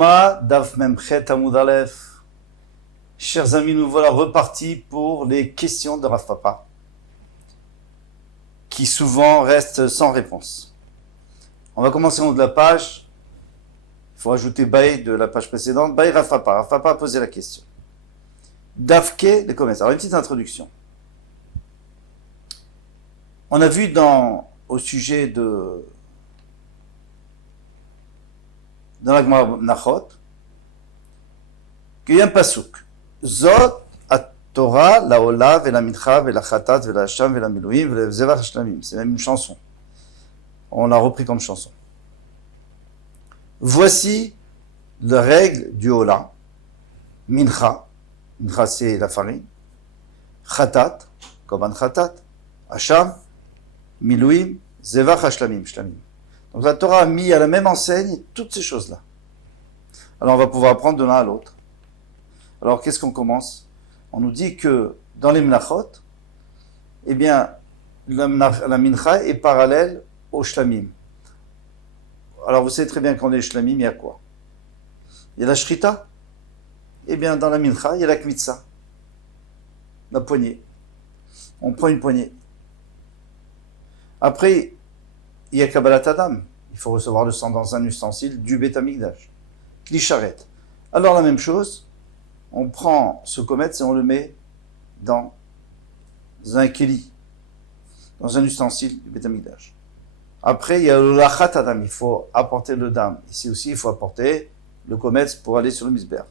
Yoma, Daf Memchet Amud Aleph. Chers amis, nous voilà repartis pour les questions de Rav Papa, qui souvent restent sans réponse. On va commencer en haut de la page. Il faut ajouter Baï de la page précédente. Baï Rav Papa. Rav Papa a posé la question. Dafke, les commerces. Alors, une petite introduction. On a vu au sujet dans la Gemara Nachot, qu'il y a un pasouk. Zot Torah, la Ola, la Mincha, la Chatat, la Hasham, la Milouim, la Zevach Shlamim. C'est même une chanson. On l'a repris comme chanson. Voici la règle du Ola. Mincha. Mincha, c'est la farine. Chatat, Koban Chatat. Hasham, Milouim, Zevach Shlamim. Donc la Torah a mis à la même enseigne toutes ces choses-là. Alors on va pouvoir apprendre de l'un à l'autre. Alors qu'est-ce qu'on commence? On nous dit que dans les Menachot, eh bien, la Mincha est parallèle au Shlamim. Alors vous savez très bien qu'en est Shlamim, il y a quoi? Il y a la Shrita. Eh bien, dans la Mincha, il y a la Kmitza. La poignée. On prend une poignée. Après, il y a Kabbalat Adam. Il faut recevoir le sang dans un ustensile du Beth Amikdash. Klisharet. Alors la même chose, on prend ce kometz et on le met dans un keli, dans un ustensile du Beth Amikdash. Après, il y a le lachat Adam. Il faut apporter le dam. Ici aussi, il faut apporter le kometz pour aller sur le misber.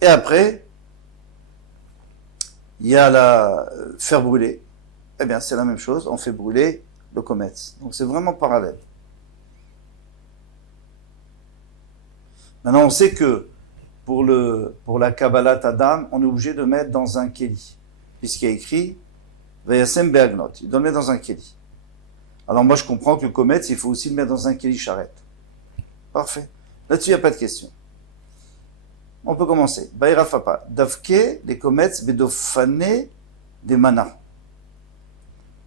Et après, il y a la faire brûler. Eh bien, c'est la même chose, on fait brûler le kometz. Donc, c'est vraiment parallèle. Maintenant, on sait que pour la Kabbalat Adam, on est obligé de mettre dans un keli. Puisqu'il y a écrit Vayasem Beagnot. Il doit le mettre dans un keli. Alors, moi, je comprends que le kometz, il faut aussi le mettre dans un keli charrette. Parfait. Là-dessus, il n'y a pas de question. On peut commencer. Baïra Fapa. Davke, les kometz, bedofane, des manas.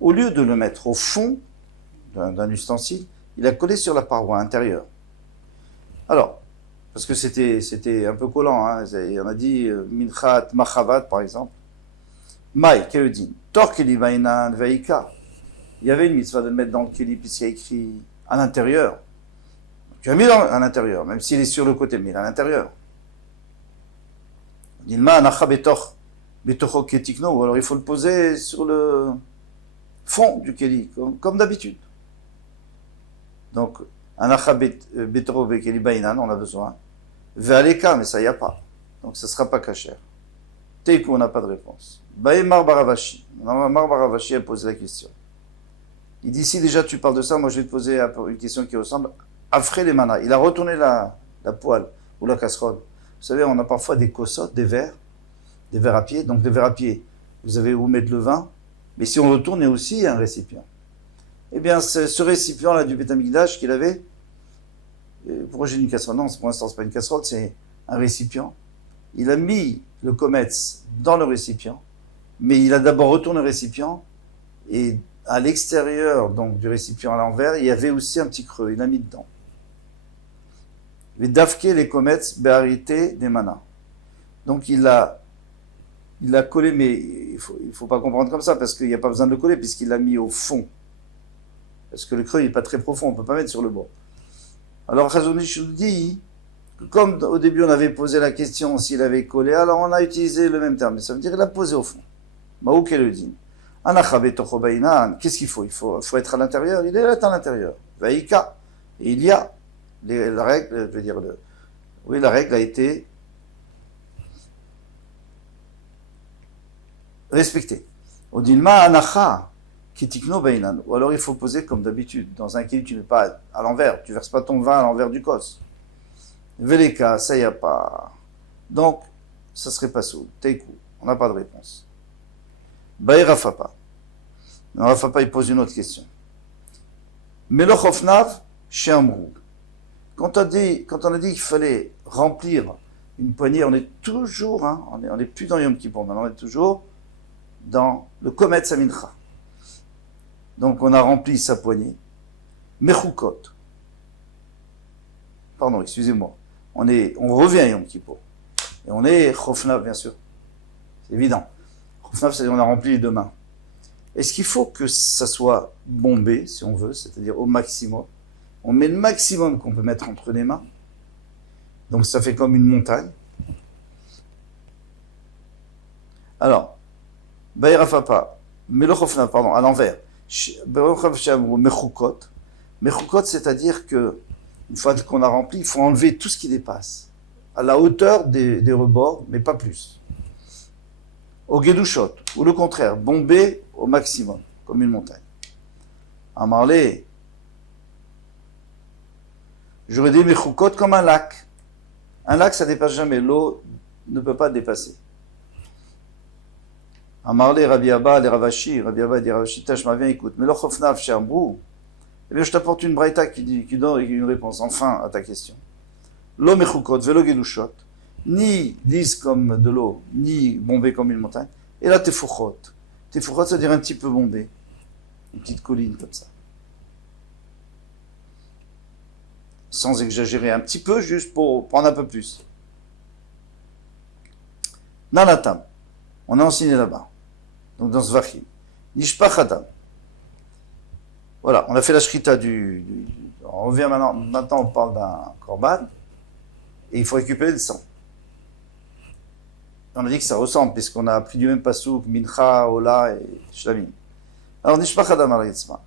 Au lieu de le mettre au fond d'un ustensile, il a collé sur la paroi intérieure. Alors, parce que c'était un peu collant, hein. On a dit Minchat Machavat par exemple. Maï, quel dit Torkeli Vainan Veika. Il y avait une mitzvah de le mettre dans le keli puisqu'il y a écrit à l'intérieur. Tu as mis à l'intérieur, même s'il est sur le côté, mais il est à l'intérieur. Dilma Anacha Betoch Ketikno, ou alors il faut le poser sur le fond du keli, comme d'habitude. Donc, Anacha Betoro Bekeli Bainan, on a besoin. Ve'aleka, mais ça y a pas. Donc, ça sera pas kasher. Teiku, on n'a pas de réponse. Baïmar Baravashi. Mar Baravashi a posé la question. Il dit, si déjà tu parles de ça, moi je vais te poser une question qui ressemble. Afré les manas. Il a retourné la poêle ou la casserole. Vous savez, on a parfois des kossottes, des verres à pied. Donc, les verres à pied, vous avez où mettre le vin. Mais si on retourne, il y a aussi un récipient. Eh bien, ce récipient-là du Beth Amikdash qu'il avait, pourquoi j'ai dit une casserole? Non, pour l'instant, c'est pas une casserole, c'est un récipient. Il a mis le kometz dans le récipient, mais il a d'abord retourné le récipient, et à l'extérieur donc du récipient à l'envers, il y avait aussi un petit creux, il l'a mis dedans. Les dafke, les kometz, beharité, des manas. Donc il a collé, mais il faut pas comprendre comme ça, parce qu'il n'y a pas besoin de le coller, puisqu'il l'a mis au fond. Parce que le creux n'est pas très profond, on ne peut pas mettre sur le bord. Alors Chazonish nous dit, comme au début on avait posé la question s'il avait collé, alors on a utilisé le même terme, ça veut dire qu'il a posé au fond. Maouk et le din. Qu'est-ce qu'il faut? Il faut être à l'intérieur, il est à l'intérieur. Vaïka. Et il y a la règle, je veux dire, la règle a été respectée. Odilma anacha. Ou alors il faut poser comme d'habitude. Dans un keli, tu ne mets pas à l'envers. Tu ne verses pas ton vin à l'envers du kos. Veleka, ça y a pas. Donc, ça serait pas sous. Teiku, on n'a pas de réponse. Baïra Fapa. Rafapa, il pose une autre question. Melochofnav, Sheamrou. Quand on a dit qu'il fallait remplir une poignée, on est toujours, on n'est plus dans Yom Kippour, maintenant on est toujours dans le Kometz Amincha. Donc on a rempli sa poignée. Mechukot. pardon, excusez-moi, on revient à Yom Kippour. Et on est Chofnav, bien sûr. C'est évident. Chofnav, c'est-à-dire on a rempli les 2 mains. Est-ce qu'il faut que ça soit bombé, si on veut, c'est-à-dire au maximum? On met le maximum qu'on peut mettre entre les mains. Donc ça fait comme une montagne. Alors, Bayrafapa, Melochofnav, pardon, à l'envers. Mechukot. Mechukot, c'est-à-dire que une fois qu'on a rempli, il faut enlever tout ce qui dépasse, à la hauteur des rebords, mais pas plus. Au Gedushot, ou le contraire, bomber au maximum, comme une montagne. À Marley, j'aurais dit Mechukot comme un lac. Un lac, ça ne dépasse jamais, l'eau ne peut pas dépasser. À Marley, Rabbi Abba, les Ravashi, Rabbi Abba dit Ravashi, Tashma, viens, écoute, mais l'Ochofnav, Cherbrou, eh bien, je t'apporte une braïta qui donne une réponse, enfin, à ta question. L'eau mechukot, velo gedushot, ni lisse comme de l'eau, ni bombée comme une montagne. Et là, tefuchot. Tefuchot, c'est-à-dire un petit peu bombé. Une petite colline comme ça. Sans exagérer, un petit peu, juste pour prendre un peu plus. Nanatam. On a enseigné là-bas. Donc, dans ce vachim. Nishpachadam. Voilà, on a fait la shrita on revient maintenant on parle d'un korban, et il faut récupérer le sang. On a dit que ça ressemble, puisqu'on a appris du même pasouk, mincha, ola et shlamim. Alors, nishpach adam al-ritzma,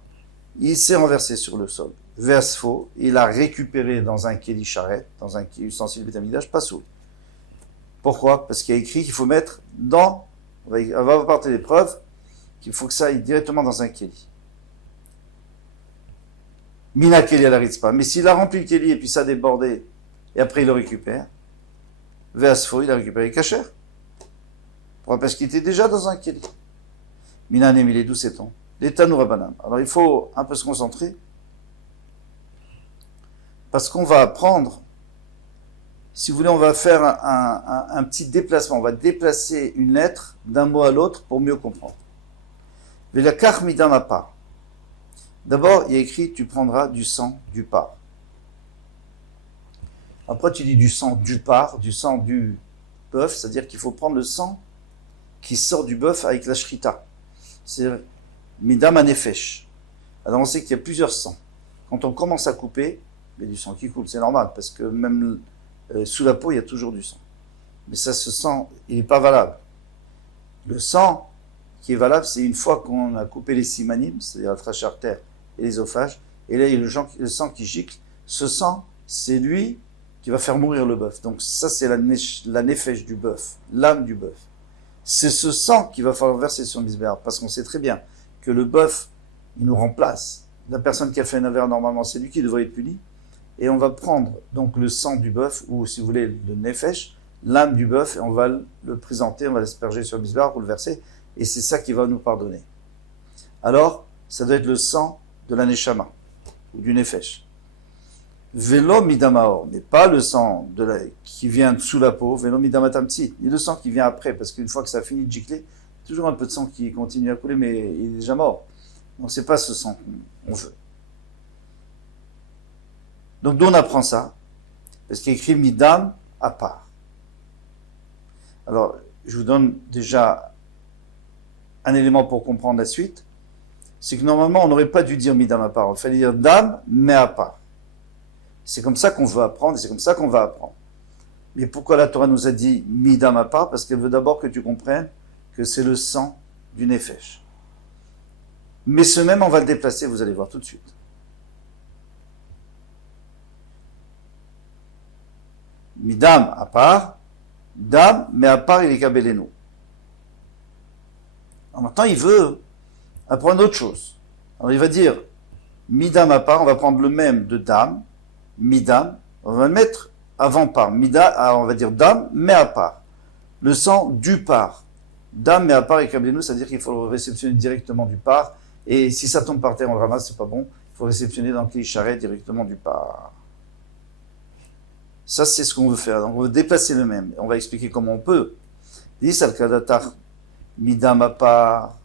il s'est renversé sur le sol, versfo, il a récupéré dans un keli charret, dans un ustensile bétamidash, pasouk. Pourquoi? Parce qu'il y a écrit qu'il faut mettre on va apporter des preuves, qu'il faut que ça aille directement dans un keli. Mina Keli à la Ritzpa. Mais s'il a rempli le Keli et puis ça a débordé, et après il le récupère, Veasfo, il a récupéré Kacher. Pourquoi? Parce qu'il était déjà dans un Keli. Mina Nemile, d'où c'est-on? L'état nous rabanam. Alors il faut un peu se concentrer, parce qu'on va apprendre, si vous voulez, on va faire un petit déplacement. On va déplacer une lettre d'un mot à l'autre pour mieux comprendre. Velakach midam apa. D'abord, il y a écrit, tu prendras du sang du porc. Après, tu dis du sang du porc, du sang du bœuf, c'est-à-dire qu'il faut prendre le sang qui sort du bœuf avec la shrita. C'est midam anefesh. Alors, on sait qu'il y a plusieurs sangs. Quand on commence à couper, il y a du sang qui coule, c'est normal, parce que même sous la peau, il y a toujours du sang. Mais ça, ce sang, il n'est pas valable. Le sang qui est valable, c'est une fois qu'on a coupé les simanim, c'est-à-dire la trachée artère et l'ésophage, et là, il y a le sang qui gicle. Ce sang, c'est lui qui va faire mourir le bœuf. Donc ça, c'est la nefesh du bœuf, l'âme du bœuf. C'est ce sang qui va falloir verser sur le misbéar, parce qu'on sait très bien que le bœuf, il nous remplace. La personne qui a fait un aver, normalement, c'est lui qui devrait être puni. Et on va prendre donc le sang du bœuf, ou si vous voulez, le nefesh, l'âme du bœuf, et on va le présenter, on va l'asperger sur le misbéar pour le verser, et c'est ça qui va nous pardonner. Alors, ça doit être le sang de la neshama, ou du nefesh. Velo midamaor, mais pas le sang qui vient sous la peau, velo midamatamtsi, ni le sang qui vient après, parce qu'une fois que ça a fini de gicler, toujours un peu de sang qui continue à couler, mais il est déjà mort. Donc c'est pas ce sang qu'on veut. Donc d'où on apprend ça? Parce qu'il y a écrit midam à part. Alors, je vous donne déjà un élément pour comprendre la suite. C'est que normalement, on n'aurait pas dû dire midam à part. Il fallait dire dam, mais à part. C'est comme ça qu'on veut apprendre, et c'est comme ça qu'on va apprendre. Mais pourquoi la Torah nous a dit midam à part? Parce qu'elle veut d'abord que tu comprennes que c'est le sang du nefesh. Mais ce même, on va le déplacer, vous allez voir tout de suite. Midam à part, dam, mais à part, il est kabeleno. En même temps, il veut apprendre autre chose. Alors il va dire, midam à part, on va prendre le même de dam, midam, on va le mettre avant part, on va dire dam, mais à part. Le sang du part. Dam, mais à part et kabeleno, c'est-à-dire qu'il faut le réceptionner directement du part, et si ça tombe par terre, on le ramasse, c'est pas bon, il faut réceptionner dans le charret directement du part. Ça, c'est ce qu'on veut faire. Donc, on veut déplacer le même. On va expliquer comment on peut. Dis al-kadatar midam à part.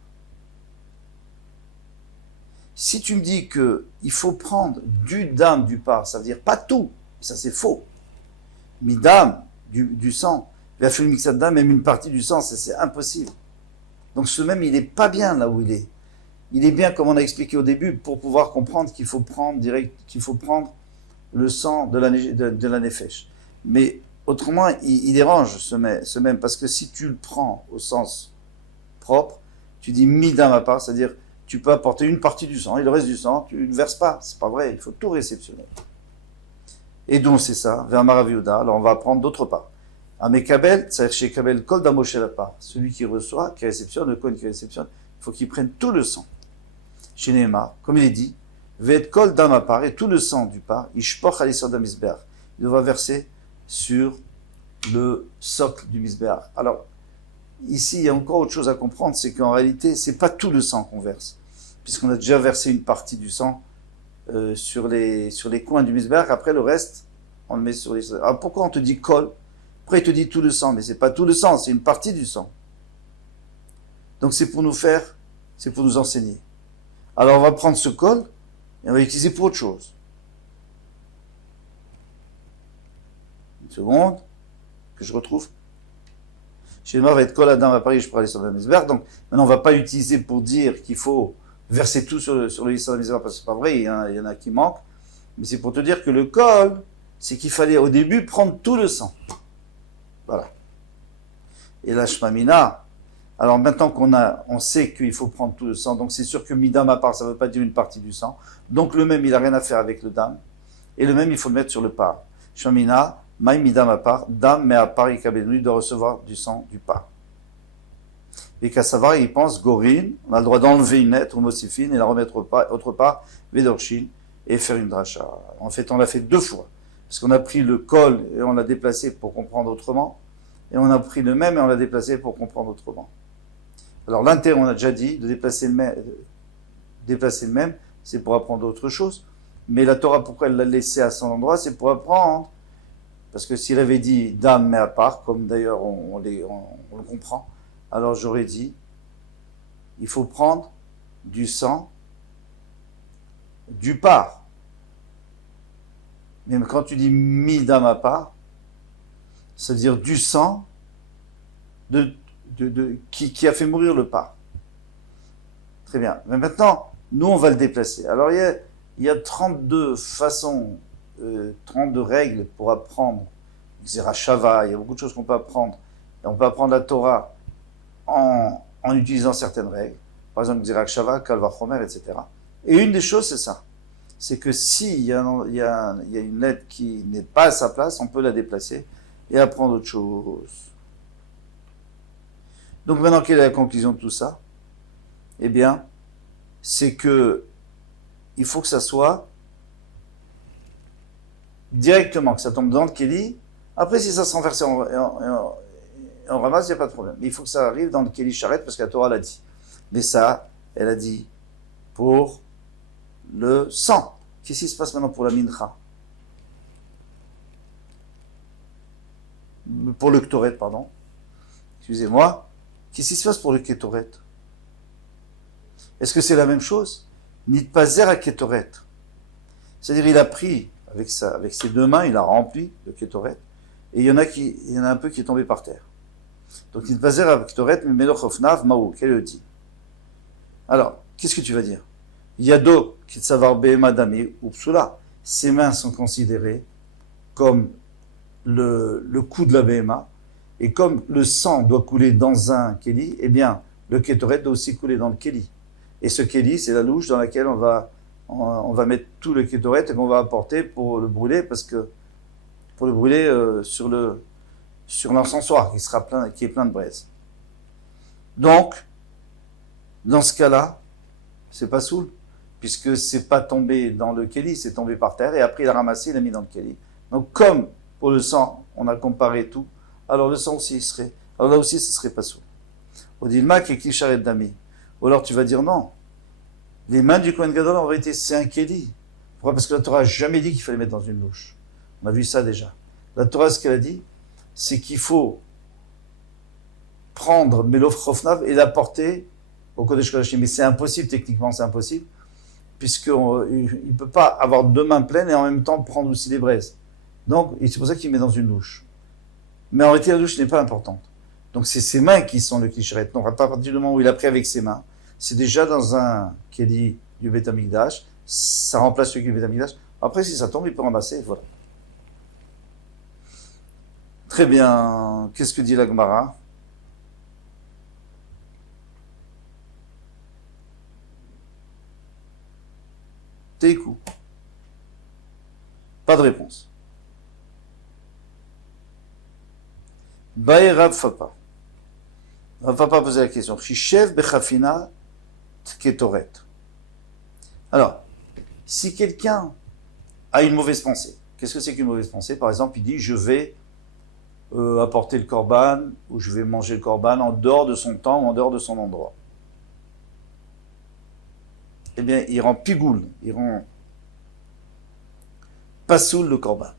Si tu me dis que il faut prendre du dam du part, ça veut dire pas tout. Ça, c'est faux. Midam, du sang. Vaful mixadam, même une partie du sang, c'est impossible. Donc ce même, il n'est pas bien là où il est. Il est bien, comme on a expliqué au début, pour pouvoir comprendre qu'il faut prendre le sang de la nefesh. Mais autrement, il dérange ce même, parce que si tu le prends au sens propre, tu dis midam à part, c'est-à-dire tu peux apporter une partie du sang et le reste du sang, tu ne le verses pas. C'est pas vrai, il faut tout réceptionner. Et donc c'est ça, vers Maraviuda, alors on va apprendre d'autre part. Amekabel, c'est-à-dire chez Kabel, Kol Damoshe la part. Celui qui reçoit, qui réceptionne, le Kohen qui réceptionne, il faut qu'il prenne tout le sang. Chez Nehemar, comme il est dit, Ve'et Kol Dam à part, et tout le sang du part, Ishpoch Alisor Misbeach. Il devra verser sur le socle du Misbeach. Alors, ici, il y a encore autre chose à comprendre, c'est qu'en réalité, c'est pas tout le sang qu'on verse, puisqu'on a déjà versé une partie du sang sur les coins du Misbeach. Après, le reste, on le met sur les... Alors, pourquoi on te dit Kol? Après, il te dit tout le sang, mais c'est pas tout le sang, c'est une partie du sang. Donc, c'est pour nous enseigner. Alors, on va prendre ce Kol, et on va l'utiliser pour autre chose. Une seconde, que je retrouve. Chez moi, va être Kol Adam à Paris, je pourrais aller sur le Misbeach. Donc, maintenant, on va pas l'utiliser pour dire qu'il faut verser tout sur le Misbeach, parce que c'est pas vrai, il y en a qui manquent. Mais c'est pour te dire que le Kol, c'est qu'il fallait au début prendre tout le sang. Voilà. Et la Shmamina, alors maintenant on sait qu'il faut prendre tout le sang, donc c'est sûr que Midam à part, ça ne veut pas dire une partie du sang. Donc le même, il n'a rien à faire avec le Dam. Et le même, il faut le mettre sur le par. Shmamina, Maï Midam à part, Dam, mais à part, il doit recevoir du sang du par. Et qu'à savoir, il pense, Gorin, on a le droit d'enlever une lettre, ou Mosifine, et la remettre autre part, Vedorshin, et faire une dracha. En fait, on l'a fait 2 fois. Parce qu'on a pris le Kol et on l'a déplacé pour comprendre autrement. Et on a pris le même et on l'a déplacé pour comprendre autrement. Alors l'intérêt, on a déjà dit, de déplacer le même, c'est pour apprendre autre chose. Mais la Torah, pourquoi elle l'a laissé à son endroit? C'est pour apprendre. Parce que s'il avait dit dame mais à part, comme d'ailleurs on le comprend, alors j'aurais dit, il faut prendre du sang du part. Mais quand tu dis midam à part, ça veut dire du sang qui a fait mourir le part. Très bien. Mais maintenant, nous, on va le déplacer. Alors, il y a 32 façons, 32 règles pour apprendre Xerashava. Il y a beaucoup de choses qu'on peut apprendre. Et on peut apprendre la Torah en utilisant certaines règles. Par exemple, Xerashava, Kalvachomer, etc. Et une des choses, c'est ça. C'est que s'il y a une lettre qui n'est pas à sa place, on peut la déplacer et apprendre autre chose. Donc maintenant, quelle est la conclusion de tout ça? Eh bien, c'est que il faut que ça soit directement, que ça tombe dans le Kéli. Après, si ça se renverse en ramasse, il n'y a pas de problème. Mais il faut que ça arrive dans le Kéli charrette, parce que la Torah l'a dit. Mais ça, elle a dit pour le sang. Qu'est-ce qui se passe maintenant pour la mincha? Pour le Ktoret, pardon. Excusez-moi. Qu'est-ce qui se passe pour le Ketoret? Est-ce que c'est la même chose? Nitpazer à Ketoret. C'est-à-dire, il a pris avec ses 2 mains, il a rempli le Ketoret, et il y en a un peu qui est tombé par terre. Donc, Nitpazer à Ketoret, mais Meloch Ofnav, Maou, quel est le dit? Alors, qu'est-ce que tu vas dire? Yado, Kitsavar Behema Dami, ou Psula. Ses mains sont considérées comme le cou de la Behema, et comme le sang doit couler dans un Kéli, eh bien, le Ketoret doit aussi couler dans le Kéli. Et ce Kéli, c'est la louche dans laquelle on va mettre tout le Ketoret et qu'on va apporter pour le brûler, sur l'encensoir qui est plein de braise. Donc, dans ce cas-là, c'est pas soul, puisque c'est pas tombé dans le Kéli, c'est tombé par terre, et après il a ramassé, il a mis dans le Kéli. Donc, comme pour le sang, on a comparé tout, alors le sang aussi alors là aussi, ce serait pas soul. Odilma qui est Charet Dami. Ou alors tu vas dire non. Les mains du Kohen Gadol, en vérité, c'est un Kéli. Pourquoi? Parce que la Torah n'a jamais dit qu'il fallait mettre dans une louche. On a vu ça déjà. La Torah, ce qu'elle a dit, c'est qu'il faut prendre Melof Chofnav et l'apporter au Kodesh Kodashim. Mais c'est impossible, techniquement, c'est impossible, puisqu'il ne peut pas avoir 2 mains pleines et en même temps prendre aussi les braises. Donc, c'est pour ça qu'il met dans une douche. Mais en réalité, la douche n'est pas importante. Donc, c'est ses mains qui sont le Kishret. Donc, à partir du moment où il a pris avec ses mains, c'est déjà dans un Kéli du Beth Amikdash, ça remplace celui du Beth Amikdash. Après, si ça tombe, il peut ramasser, voilà. Très bien. Qu'est-ce que dit la Gemara? Teikou. Pas de réponse. Bae Rav Fapa. Rav Fapa posait la question. Chishev bechafina tketoret. Alors, si quelqu'un a une mauvaise pensée, qu'est-ce que c'est qu'une mauvaise pensée? Par exemple, il dit je vais apporter le korban ou je vais manger le korban en dehors de son temps ou en dehors de son endroit. Eh bien, il rend pigoul, il rend pasoul le korban.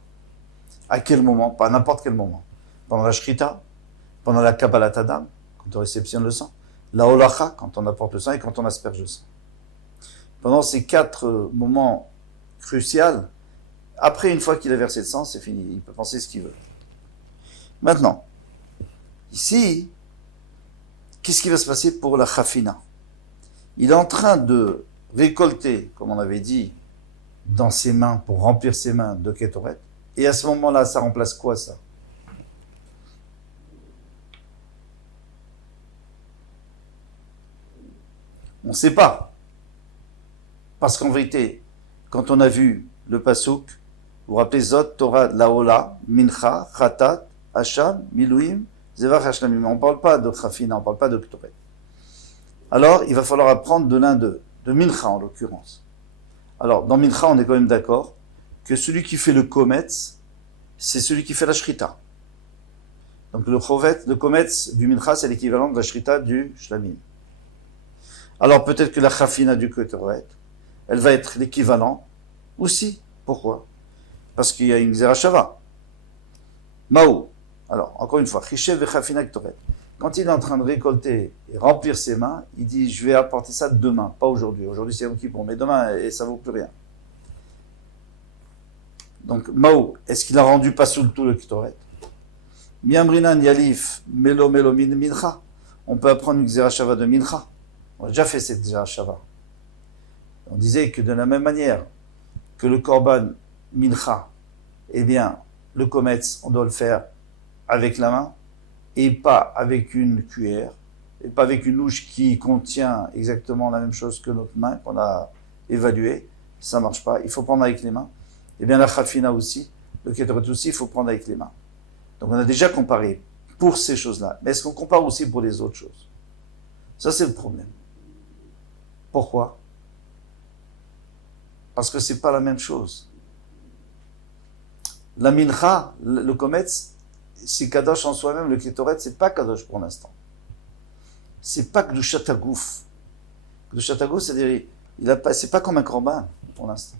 À quel moment? Pas à n'importe quel moment. Pendant la shrita, pendant la kabbalat adam, quand on réceptionne le sang, la holacha, quand on apporte le sang et quand on asperge le sang. Pendant ces 4 moments cruciaux, après, une fois qu'il a versé le sang, c'est fini. Il peut penser ce qu'il veut. Maintenant, ici, qu'est-ce qui va se passer pour la chafina? Il est en train de récolter, comme on avait dit, dans ses mains, pour remplir ses mains de kétoret. Et à ce moment-là, ça remplace quoi, ça? On ne sait pas. Parce qu'en vérité, quand on a vu le pasouk, vous vous rappelez Zot, Torah, Laola, Mincha, Khatat, Hacham, Milouim, Zevach Hashlamim. On ne parle pas de Khafina, on ne parle pas de Ktoret. Alors, il va falloir apprendre de l'un d'eux, de Mincha en l'occurrence. Alors, dans Mincha, on est quand même d'accord que celui qui fait le Kometz, c'est celui qui fait la Shrita. Donc le Kometz du Mincha, c'est l'équivalent de la Shrita du Shlamim. Alors peut-être que la Khafina du Ktoret, elle va être l'équivalent aussi. Pourquoi? Parce qu'il y a une Zerachava. Mao. Alors, encore une fois, Chishev et Khafina Ktoret. Quand il est en train de récolter et remplir ses mains, il dit je vais apporter ça demain, pas aujourd'hui. Aujourd'hui c'est Yom Kippour, mais demain et ça vaut plus rien. Donc Mao, est-ce qu'il a rendu pas sous tout le Ktoret? Miamrinan Yalif Melo Melo Mincha. On peut apprendre une Zerachava de Mincha. On a déjà fait cette Zerachava. On disait que de la même manière que le Korban Mincha, eh bien, le Kometz, on doit le faire avec la main, et pas avec une cuillère, et pas avec une louche qui contient exactement la même chose que notre main, qu'on a évaluée. Ça marche pas. Il faut prendre avec les mains. Eh bien, la Khafina aussi, le Kétoret aussi, il faut prendre avec les mains. Donc, on a déjà comparé pour ces choses-là. Mais est-ce qu'on compare aussi pour les autres choses? Ça, c'est le problème. Pourquoi? Parce que c'est pas la même chose. La mincha, le kometz, c'est kadosh en soi-même, le kétoret, c'est pas kadosh pour l'instant. C'est pas kedushat hagouf. Kedushat hagouf, c'est-à-dire, c'est pas comme un korban pour l'instant.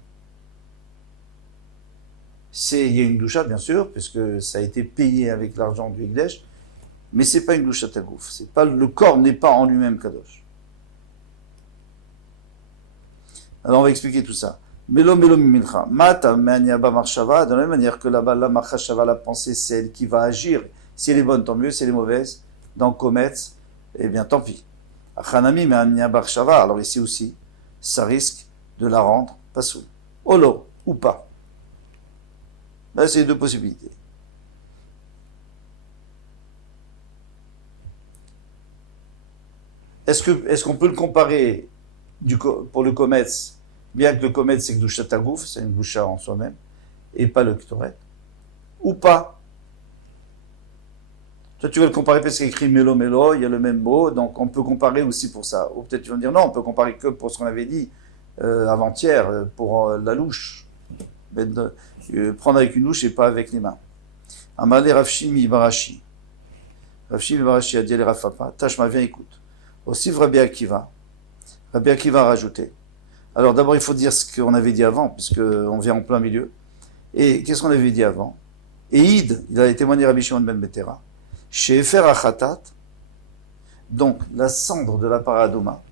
Il y a une doucha, bien sûr, puisque ça a été payé avec l'argent du Hekdesh, mais c'est pas une kedushat hagouf. C'est pas, le corps n'est pas en lui-même kadosh. Alors on va expliquer tout ça. Melo melo mincha. Mata me'aniaba marshava. De la même manière que là-bas, la marchava, la pensée, c'est elle qui va agir. Si elle est bonne, tant mieux. Si elle est mauvaise, dans Kometz, eh bien, tant pis. Achanami me'aniaba marshava. Alors ici aussi, ça risque de la rendre pasoul. Olo, ou pas. Là, c'est les deux possibilités. Est-ce qu'on peut le comparer pour le Kometz, bien que le Kometz c'est Kedushat Hagouf, c'est une boucha en soi-même, et pas le Ktoret, ou pas? Toi tu veux le comparer parce qu'il y a écrit Melo Melo, il y a le même mot, donc on peut comparer aussi pour ça. Ou peut-être tu vas me dire non, on peut comparer que pour ce qu'on avait dit avant-hier, pour la louche. Prendre avec une louche et pas avec les mains. Amalé Rafshimi Barashi. Rafshimi Barashi a dit à Rafapa, Tashma, viens écoute. Aussi Rabbi Akiva. Rabbi Akiva a rajouté. Alors d'abord, il faut dire ce qu'on avait dit avant, puisqu'on vient en plein milieu. Et qu'est-ce qu'on avait dit avant? Et Id, il a témoigné Rabbi Shimon ben Betera, chez Efer Achatat, donc la cendre de la paradoma,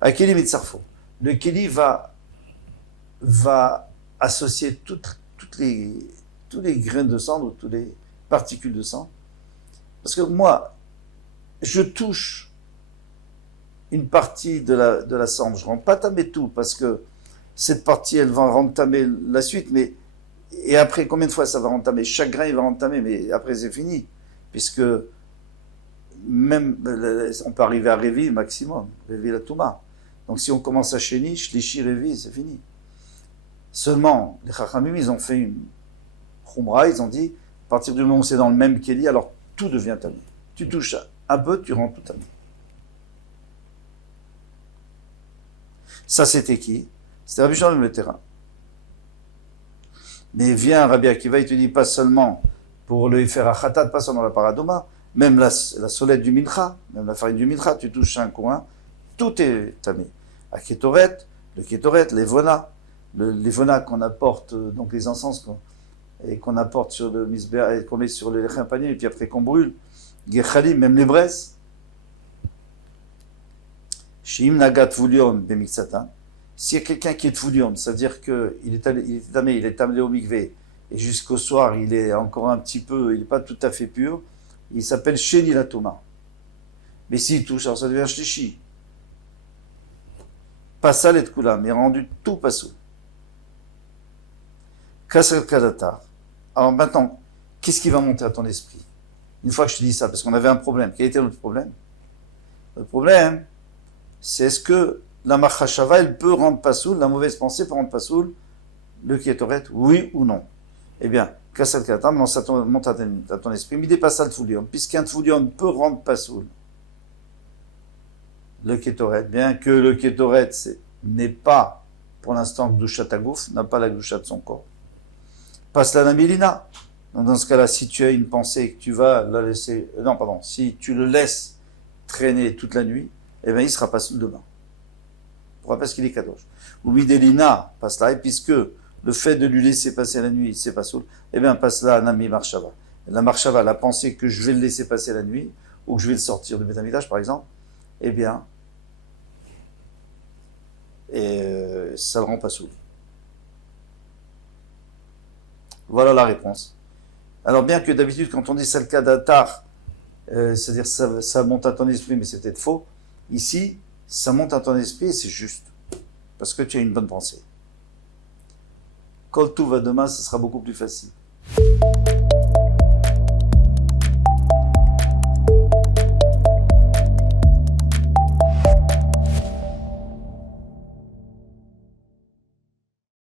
à Keli Mitzarfo. Le Keli va associer toute tous les grains de cendre, toutes les particules de sang. Parce que moi, je touche une partie de la cendre. Je ne rends pas tamer tout, parce que cette partie, elle va rendre tamer la suite, mais et après, combien de fois ça va rendre tamer? Chaque grain, il va rendre tamer, mais après, c'est fini. Puisque même, on peut arriver à Révi maximum, Révi la Touma. Donc si on commence à Chéni, Shlishi, Révi, c'est fini. Seulement, les Chachamim, ils ont fait une Khumra, ils ont dit, à partir du moment où c'est dans le même Kéli, alors tout devient tamé. Tu touches un peu, tu rends tout tamé. Ça, c'était qui? C'était Rabbi Shimon le terrain. Mais vient Rabbi Akiva, il te dit pas seulement pour le faire à Khatat, pas seulement la paradoma, même la solette du Mincha, même la farine du Mincha, tu touches un coin, tout est tamé. À Kétoret, le Kétoret, les Vona, les Vona qu'on apporte, donc les encens qu'on apporte sur le misbéa, qu'on met sur le lechem panier, et puis après qu'on brûle, Gechalim, même les braises. Shim Nagat Vulion Bemixata. S'il y a quelqu'un qui est Tvulion, ça veut dire qu'il est tamé, il est amené au mikvé, et jusqu'au soir, il est encore un petit peu, il n'est pas tout à fait pur, il s'appelle Sheni Latoma. Mais s'il touche, alors ça devient Shlishi. Passal et Koulam, il est rendu tout passou. Kasser Kadatar. Alors maintenant, qu'est-ce qui va monter à ton esprit? Une fois que je te dis ça, parce qu'on avait un problème. Quel était notre problème? Le problème, c'est est-ce que la machashava, elle peut rendre pasoul, la mauvaise pensée peut rendre pasoul le kétoret, oui ou non? Eh bien, Kasser Kadatar, maintenant ça monte à ton esprit. Mais dépasse le tfoulion, puisqu'un tfoulion peut rendre pasoul le kétoret, bien que le kétoret n'est pas, pour l'instant, Gdushat Agouf, n'a pas la Gdushat de son corps. Passe la Namilina. Donc dans ce cas-là, si tu as une pensée que tu vas la laisser, non, pardon, si tu le laisses traîner toute la nuit, eh bien, il sera pas sous demain. Pourquoi? Parce qu'il est kadosh. Ou Midelina, passe là, et puisque le fait de lui laisser passer la nuit, c'est pas soul, eh bien, passe là, Nami Marshava. La Marshava, la pensée que je vais le laisser passer la nuit, ou que je vais le sortir de Betamidash, par exemple, eh bien, ça le rend pas soul. Voilà la réponse. Alors bien que d'habitude, quand on dit Salka Datar, c'est-à-dire ça monte à ton esprit, mais c'est peut-être faux, ici, ça monte à ton esprit et c'est juste. Parce que tu as une bonne pensée. Quand tout va demain, ce sera beaucoup plus facile.